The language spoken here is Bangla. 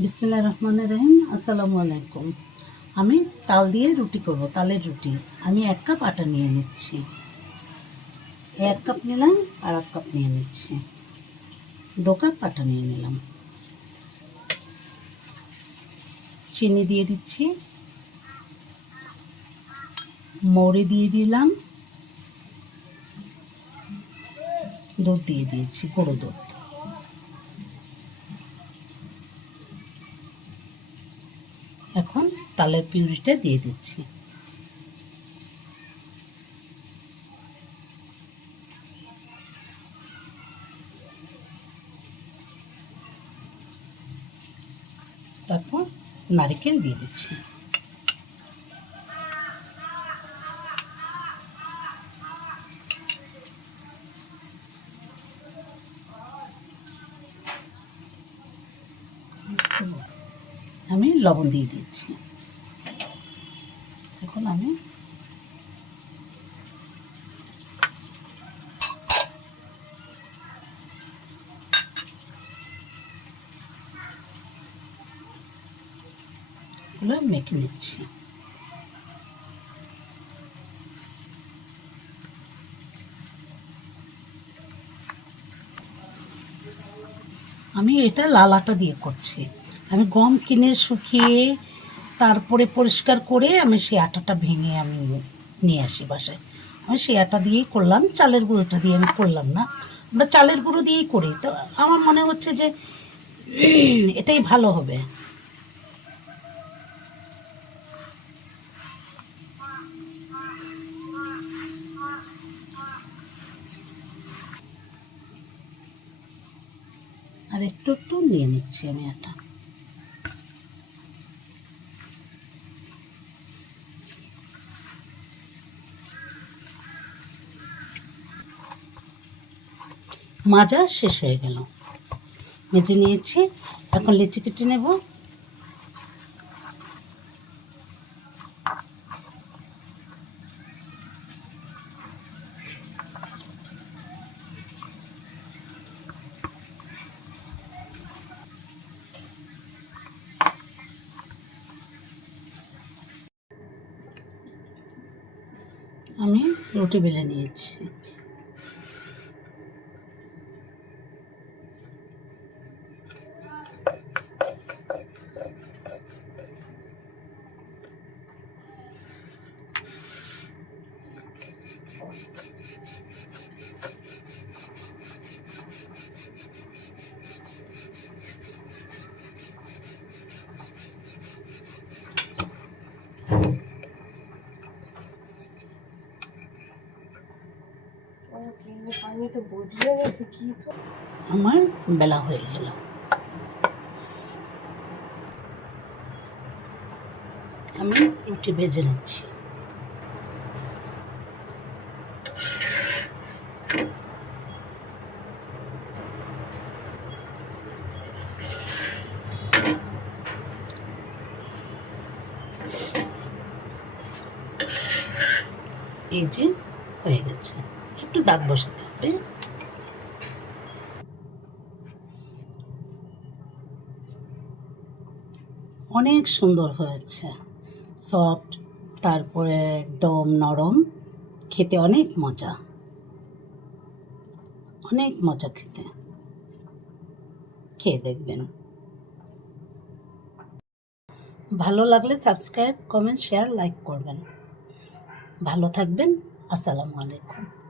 বিসমিল্লাহ রহমানের রহিম, আসসালামু আলাইকুম। আমি তাল দিয়ে রুটি করব, তালের রুটি। আমি এক কাপ আটা নিয়ে নিচ্ছি। এক কাপ নিলাম, আর এক কাপ নিয়ে নিচ্ছি। দু কাপ আটা নিয়ে নিলাম। চিনি দিয়ে দিচ্ছি। মৌরি দিয়ে দিলাম। দুধ দিয়ে দিয়েছি, গুঁড়ো দুধ। এখন তালের পিউরিটা দিয়ে দিচ্ছি। তারপর নারিকেল দিয়ে দিচ্ছি। আমি লবণ দিয়ে দিচ্ছি। এখন আমি মেখে নিচ্ছি। আমি এটা লাল আটা দিয়ে করছি। আমি গম কিনে শুকিয়ে তারপরে পরিষ্কার করে আমি সেই আটাটা ভেঙে আমি নিয়ে আসি বাসায়। আমি সেই আটা দিয়েই করলাম, চালের গুঁড়োটা দিয়ে আমি করলাম না। আমরা চালের গুঁড়ো দিয়েই করি। তো আমার মনে হচ্ছে যে এটাই ভালো হবে। আর একটু একটু নিয়ে নিচ্ছি আমি আটা। মাজা শেষ হয়ে গেল। মেজে নিয়েছি এখন লিচি কেটে নেব। আমি রুটি বেলে নিয়েছি। আমার বেলা হয়ে গেল। আমি রুটি ভেজে নিচ্ছি। এই যে হয়ে গেছে। একটু দাগ বসাতে হবে। অনেক সুন্দর হয়েছে। সফট, তারপরে একদম নরম, খেতে অনেক মজা। অনেক মজা খেতে। খেয়ে দেখবেন। ভালো লাগলে সাবস্ক্রাইব, কমেন্ট, শেয়ার, লাইক করবেন। ভালো থাকবেন। আসসালামু আলাইকুম।